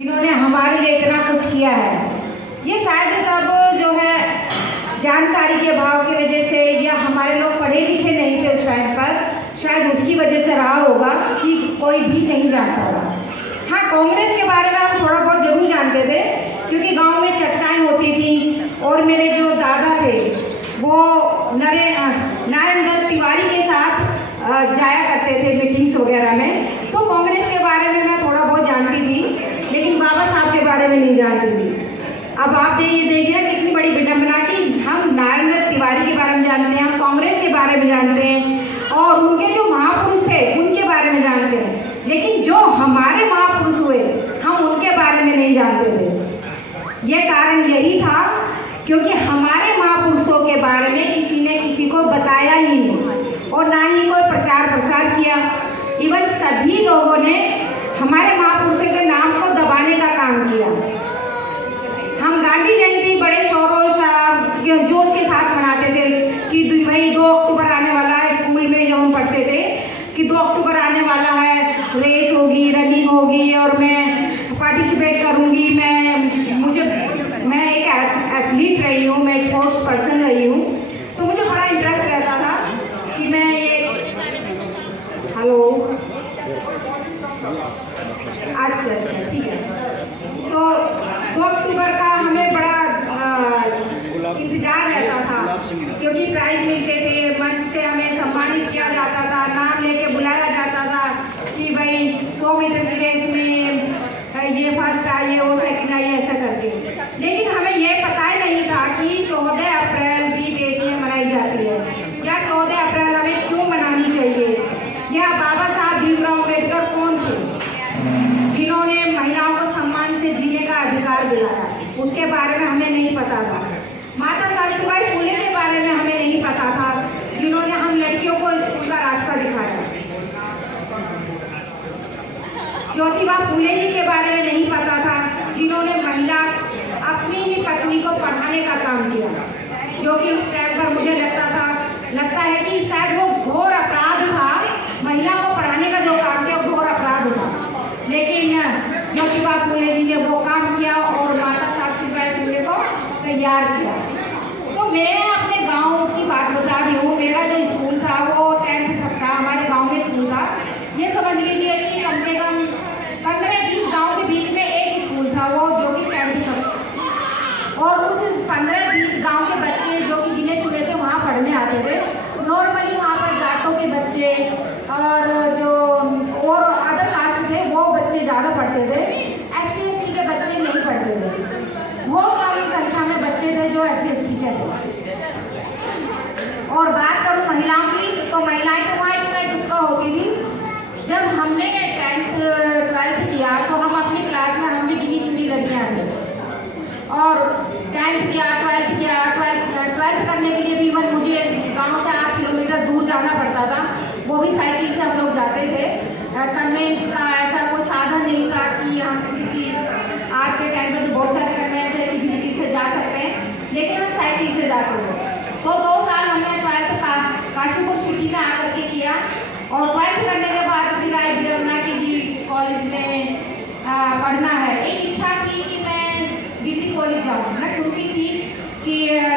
जिन्होंने हमारे लिए इतना कुछ किया है। ये शायद सब जो है जानकारी के अभाव की वजह से या हमारे लोग पढ़े लिखे नहीं थे उस टाइम पर, शायद उसकी वजह से रहा होगा कि कोई भी नहीं जानता होगा। हाँ, कांग्रेस के बारे में हम थोड़ा बहुत जरूर जानते थे क्योंकि गांव में चर्चाएं होती थी और मेरे जो दादा थे वो नारायण दत्त तिवारी के साथ जाया करते थे मीटिंग्स वगैरह में, तो कांग्रेस के बारे में मैं थोड़ा बहुत जानती थी लेकिन बाबा साहब के बारे में नहीं जानती थी। अब आप देखिए कितनी बड़ी विडंबना कि हम नारायण दत्त तिवारी के बारे में जानते हैं, हम कांग्रेस के बारे में जानते हैं और उनके जो महापुरुष थे उनके बारे में जानते हैं, लेकिन जो हमारे महापुरुष हुए हम उनके बारे में नहीं जानते थे। यह कारण यही था क्योंकि हमारे महापुरुषों के बारे में किसी ने किसी को बताया ही नहीं और ना ही कोई प्रचार प्रसार किया। इवन सभी लोगों ने हमारे महापुरुषों के नाम को दबाने का काम किया। हम गांधी जयंती बड़े शोरों जोश के साथ मनाते थे कि भाई 2 अक्टूबर आने वाला है। स्कूल में जब हम पढ़ते थे कि 2 अक्टूबर आने वाला है, रेस होगी, रनिंग होगी और मैं पार्टिसिपेट करूंगी। मैं एक एथलीट रही हूँ, मैं स्पोर्ट्स पर्सन रही हूँ, तो मुझे बड़ा इंटरेस्ट रहता था कि मैं ये अच्छा ठीक है। तो 2 अक्टूबर का हमें बड़ा इंतजार रहता था क्योंकि प्राइज मिलते थे, मंच से हमें सम्मानित किया जाता था, नाम लेके बुलाया जाता था कि भाई 100 मीटर की रेस में ये फर्स्ट आई, वो सेकंड आई, ऐसा करके। लेकिन हमें ये पता ही नहीं था कि 14 अप्रैल भी देश में मनाई जाती है या 14 अप्रैल हमें क्यों मनानी चाहिए। यह बाबा साहब भीमराव अम्बेडकर कौन थे जिन्होंने महिलाओं को सम्मान से जीने का अधिकार दिलाया, उसके बारे में हमें नहीं पता था। माता सावित्रीबाई फुले के बारे में हमें नहीं पता था जिन्होंने हम लड़कियों को स्कूल का रास्ता दिखाया। ज्योतिबा फुले जी के बारे में नहीं पता था जिन्होंने महिला अपनी ही पत्नी को पढ़ाने का काम किया, जो कि उस टाइम पर मुझे लगता है कि शायद वो घोर अपराध था। महिला को पढ़ाने का जो काम किया घोर अपराध था, लेकिन ज्योतिबा फुले जी ने वो काम किया और माता सावित्रीबाई फुले को तैयार किया। तो मैं अपने गांव की बात बता रही हूँ। मेरा जो स्कूल था वो 10th तक था, हमारे गांव में स्कूल था। ये समझ लीजिए कि कम से कम 15-20 गांव के बीच में एक स्कूल था वो, जो कि 10th तक। और उस 15-20 गांव के बच्चे जो कि गिने चुने थे वहाँ पढ़ने आते थे। नॉर्मली वहाँ पर जाटों के बच्चे और जो और अदर कास्ट थे वो बच्चे ज़्यादा पढ़ते थे, SC/ST के बच्चे नहीं पढ़ते थे। बहुत कम संख्या में बच्चे थे जो SC/ST के थे। और बात करूँ महिलाओं की, तो महिलाएं तो वहाँ इतना दुक्का होती थी। जब हमने 10th 12th किया तो हम अपनी क्लास में हम भी गिनी चुनी लड़कियाँ थे और 10th किया, 12th किया। 12th करने के लिए भी इवन मुझे गाँव से 8 किलोमीटर दूर जाना पड़ता था, वो भी साइकिल से हम लोग जाते थे। कन्वेंस का ऐसा कोई साधन नहीं था कि हम किसी आज के टाइम में तो बहुत सारे कन्वेंस है, किसी भी चीज़ से जा सकते हैं, लेकिन हम साइकिल से जाते थे। तो 2 साल हमने 12th काशीपुर सिटी में आकर के किया और 12th करने के बाद फिर आई बिडरना कि जी कॉलेज में पढ़ना है। एक इच्छा थी कि मैं डिग्री कॉलेज जाऊँ। मैं सुनती थी कि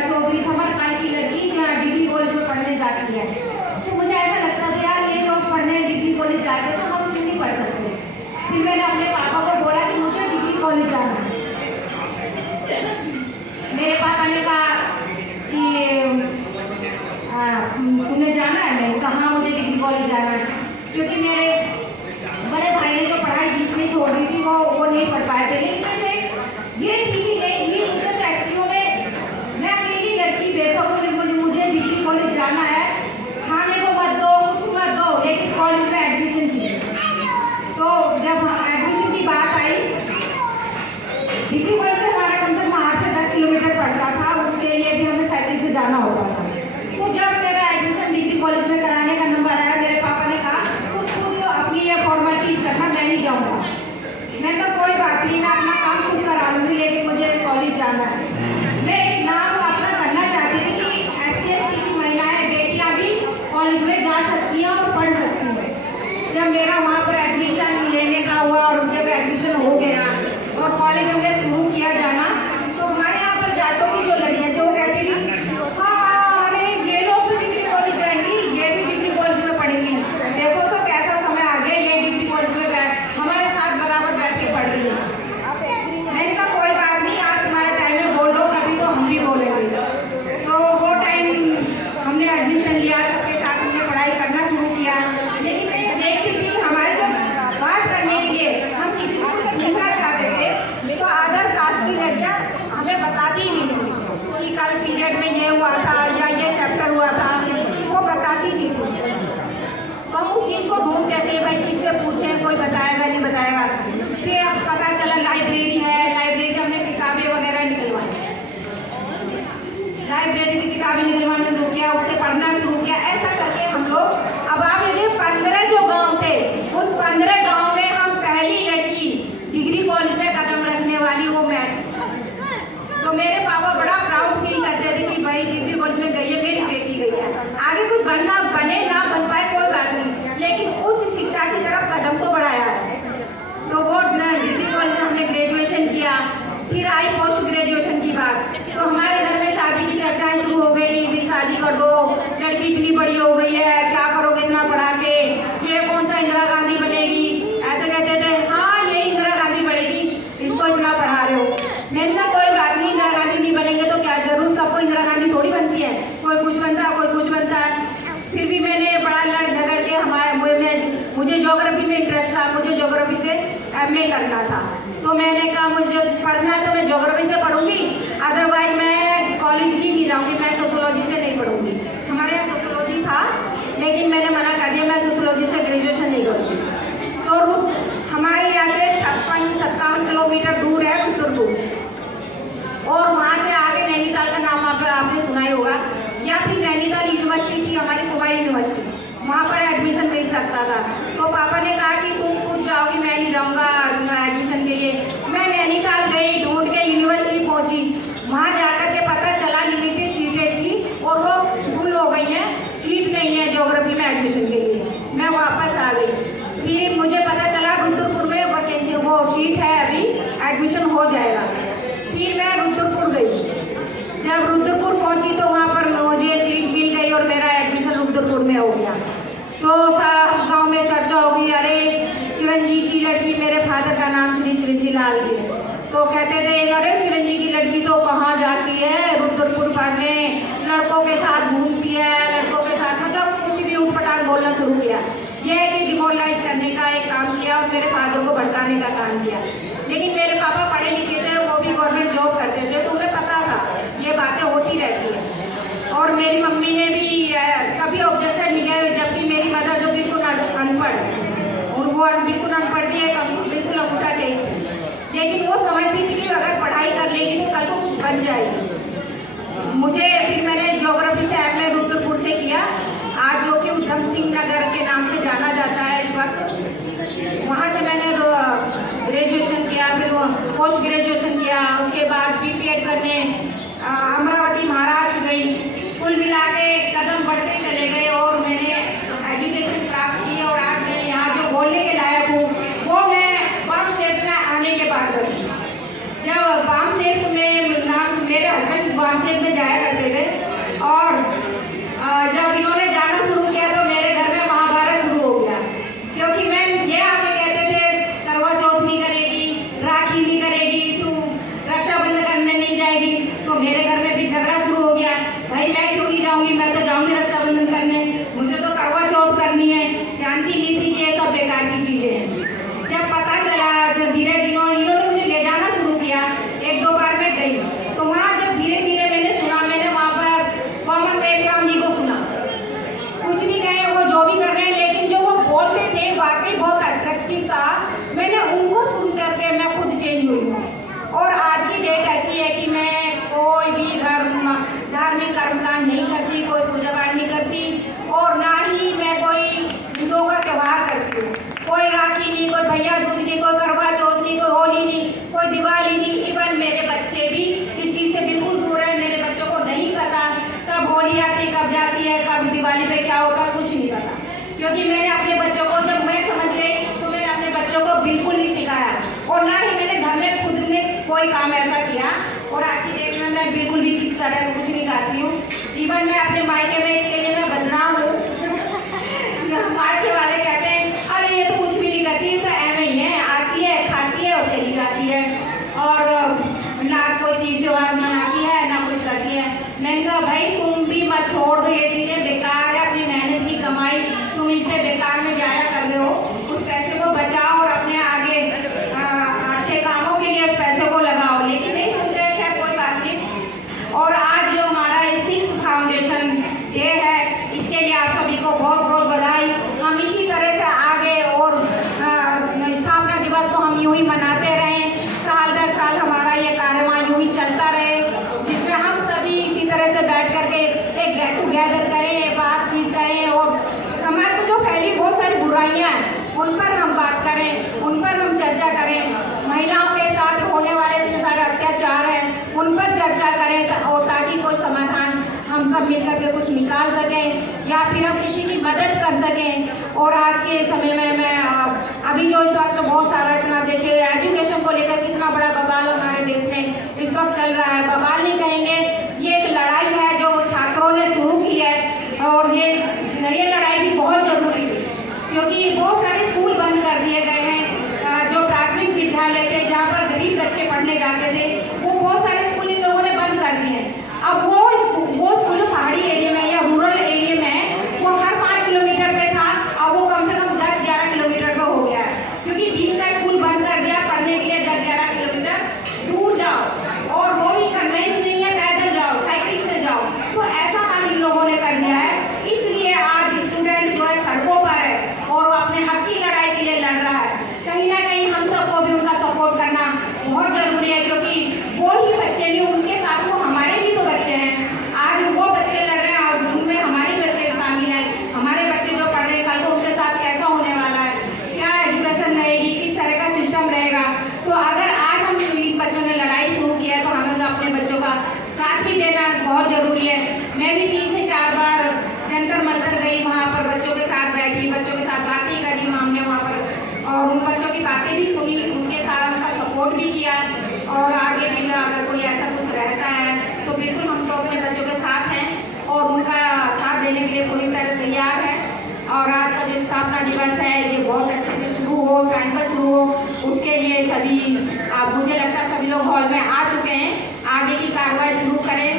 चौधरी समरपाल की लड़की जहाँ डिग्री कॉलेज में पढ़ने जाती है, तो मुझे ऐसा लगता था यार ये लोग पढ़ने डिग्री कॉलेज जाते तो हम क्यों नहीं पढ़ सकते। फिर मैंने अपने पापा को बोला कि मुझे डिग्री कॉलेज जाना है। मेरे पापा ने कहा कि तुम्हें जाना है? मैं कहाँ, मुझे डिग्री कॉलेज जाना है, क्योंकि मेरे बड़े भाई ने जो पढ़ाई बीच में छोड़ दी थी वो नहीं पढ़ पाए थे। लेकिन ये थी कि नहीं मुझे टैक्सियों में मैं अकेली लड़की बेसब्री मुझे डिग्री कॉलेज जाना है, खाने को मत दो, कुछ मत दो, लेकिन कॉलेज में एडमिशन चाहिए। तो जब एडमिशन की बात आई, डिग्री कॉलेज में हमारा कम से कम 8 से 10 किलोमीटर पड़ता था, उसके लिए भी हमें साइकिल से जाना होता था। तो जब मेरा एडमिशन डिग्री कॉलेज में कराने का नंबर आया, मेरे पापा ने कहा तो खुद अपनी ये फॉर्मेलिटीज करना, मैं नहीं जाऊँगा। मैं तो कोई बात नहीं, मैं अपना काम खुद करा लूँगी, लेकिन मुझे कॉलेज जाना है। मैं एक नाम अपना करना चाहती थी कि SC/ST की महिलाएं, बेटियाँ भी कॉलेज में जा सकती हैं और पढ़ सकती हैं। जब मेरा वहाँ पर एडमिशन लेने का हुआ और जब एडमिशन हो गया मैंने कहा मुझे पढ़ना है तो मैं ज्योग्राफी से पढ़ूंगी, अदरवाइज मैं कॉलेज ही नहीं जाऊंगी, मैं सोशोलॉजी से नहीं पढ़ूंगी। हमारे यहाँ सोशोलॉजी था लेकिन मैंने मना कर दिया, मैं सोशोलॉजी से ग्रेजुएशन नहीं करूँगी। तो हमारे यहाँ से 56-57 किलोमीटर दूर है रुद्रपुर, और वहाँ से आगे नैनीताल का नाम आपने सुना ही होगा, या फिर नैनीताल यूनिवर्सिटी थी हमारी, कुमाई यूनिवर्सिटी, वहाँ पर एडमिशन मिल सकता था। तो पापा ने कहा कि तुम खुद जाओगी, मैं नहीं जाऊँगा एडमिशन के लिए। मैं नैनीताल गई, ढूंढ के यूनिवर्सिटी पहुँची, वहाँ जाकर के पता चला लिमिटेड सीटें थी और वो फुल हो गई हैं, सीट नहीं है ज्योग्राफी में एडमिशन के लिए। मैं वापस आ गई, फिर मुझे पता चला रुद्रपुर में वैकेंसी वो सीट है, अभी एडमिशन हो जाएगा। फिर मैं रुद्रपुर गई, जब रुद्रपुर पहुंची तो वहाँ पर मुझे सीट मिल गई और मेरा एडमिशन रुद्रपुर में हो गया। तो गांव में चर्चा हो गई, अरे चिरंजी की लड़की, मेरे फादर का नाम श्री चिरंजी लाल जी, तो कहते थे अरे चिरंजी की लड़की तो कहाँ जाती है, रुद्रपुर पढ़ने, लड़कों के साथ घूमती है, लड़कों के साथ, मतलब कुछ भी उठपटांग बोलना शुरू किया। यह है कि डिमोरलाइज करने का एक काम किया और मेरे फादर को भड़काने का काम किया। लेकिन मेरे पापा पढ़े लिखे थे, वो भी गवर्नमेंट जॉब करते थे, तो उन्हें पता था ये बातें होती रहती है। और मेरी मम्मी ने भी कभी ऑब्जेक्शन नहीं किया, जबकि मेरी मदर जो बिल्कुल अनपढ़, वो बिल्कुल अनपढ़ थी, बिल्कुल अंगूठा टेक, लेकिन वो समझती थी कि अगर पढ़ाई कर लेगी तो कल को बन जाएगी। मुझे फिर मैंने ज्योग्राफी से एमए रुद्रपुर से किया, आज जो कि उधम सिंह नगर के नाम से जाना जाता है इस वक्त। वहाँ से मैंने ग्रेजुएशन किया, फिर पोस्ट ग्रेजुएशन किया, उसके बाद बीपीएड करने अमरावती महाराष्ट्र गई। कुल मिला के कदम बढ़ते चले गए और मैंने एजुकेशन प्राप्त की, और आज मैं यहाँ जो बोलने के लायक हूँ वो मैं बाम सेफ में आने के बाद करी। जब बाम सेफ में मेरे हस्बैंड बाम सेफ में जाया करते थे, और जब इन्होंने जाना शुरू किया तो मेरे घर में महाभारत शुरू हो गया, क्योंकि मैं ये आगे कहते थे करवा चौथ नहीं करेगी, राखी नहीं करेगी, तू रक्षाबंधन करने नहीं जाएगी, तो मेरे घर में भी झगड़ा शुरू हो गया, भाई मैं क्यों नहीं जाऊंगी, मैं तो जाऊंगी रक्षाबंधन करने, मुझे तो करवा चौथ करनी है। जानती नहीं थी कि ये सब बेकार की चीज़ें हैं। जब पता चला, जब धीरे धीरे इन्होंने मुझे ले जाना शुरू किया, 1-2 बार मैं गई, तो वहाँ जब धीरे धीरे मैंने सुना, मैंने वहाँ पर कॉमन पेशराम जी को सुना, कुछ भी कहे वो जो भी कर रहे हैं, लेकिन जो वो बोलते थे वाकई बहुत अट्रैक्टिव था। मैंने उनको सुन करके मैं खुद चेंज हुई हूँ, और आज की डेट ऐसी है कि मैं कोई भी धार्मिक कर्मकांड नहीं करती, कोई पूजा पाठ नहीं करती, और ना ही मैं कोई हिंदुओं का त्यौहार करती हूँ। कोई राखी नहीं, कोई भैया दूज नहीं, कोई करवा चौथ नहीं, कोई होली नहीं, कोई दिवाली नहीं। इवन मेरे बच्चे भी इस चीज़ से बिल्कुल दूर है। मेरे बच्चों को नहीं पता कब होली आती, कब जाती है, कब दिवाली पे क्या होता, कुछ नहीं पता, क्योंकि मैंने अपने बच्चों को, जब मैं समझ गई तो मैंने अपने बच्चों को बिल्कुल नहीं सिखाया, और ना ही मैंने घर में खुद ने कोई काम ऐसा किया। और आज की डेट में मैं बिल्कुल भी किसी तरह कुछ नहीं करती हूँ। इवन मैं अपने मायके में इसके लिए मैं बदनाम हूँ। मायके वाले कहते हैं अरे ये तो कुछ भी नहीं करती, तो ऐसे ही है, आती है, खाती है और चली जाती है, और ना कोई तीज त्योहार मनाती है, ना कुछ करती है। मैंने कहा भाई तुम भी मत छोड़ दो, ये चीज़ें बेकार है, अपनी मेहनत की कमाई तुम इस पर बेकार में जाया कर रहे हो, उस पैसे को बचाओ और अपने आगे अच्छे कामों के लिए उस पैसे को लगाओ। लेकिन नहीं सुनते हैं, खैर कोई बात नहीं। और आज जो हमारा इस फाउंडेशन डे है, इसके लिए आप सभी को बहुत बहुत बधाई। हम इसी तरह से आगे, और स्थापना दिवस को हम यूँ ही मनाते रहें, साल दर साल हमारा ये कार्यक्रम यूँ ही चलता रहे, जिसमें हम सभी इसी तरह से बैठ करके एक गेट टुगेदर करें, बातचीत करें, और समाज में जो फैली बहुत सारी बुराइयाँ हैं उन पर हम बात करें, उन पर हम चर्चा करें। महिलाओं के साथ होने वाले इतने सारे अत्याचार हैं उन पर चर्चा करें, और ताकि कोई समाधान हम सब मिलकर के कुछ निकाल सकें, या फिर हम किसी की मदद कर सकें। और आज के समय में मैं अभी जो इस वक्त बहुत सारा इतना देखिए एजुकेशन को लेकर कितना बड़ा बवाल हमारे देश में इस वक्त चल रहा है। बवाल नहीं कहेंगे, ये एक लड़ाई है जो छात्रों ने शुरू की है, और ये लड़ाई भी बहुत ज़रूरी है, क्योंकि बहुत सारे स्कूल बंद कर दिए गए हैं। जो प्राथमिक विद्यालय थे जहाँ पर गरीब बच्चे पढ़ने जाते थे, वो बहुत सारे स्कूल इन लोगों ने बंद कर दिए हैं। अब वो स्कूल पहाड़ी एरिया में या रूरल एरिया में वो हर 5 किलोमीटर पे था, अब वो कम से कम 10-11 किलोमीटर पे हो गया है, क्योंकि बीच का स्कूल बंद कर दिया, पढ़ने के लिए 10-11 किलोमीटर सभी मुझे लगता है सभी लोग हॉल में आ चुके हैं। आगे की कार्रवाई शुरू करें।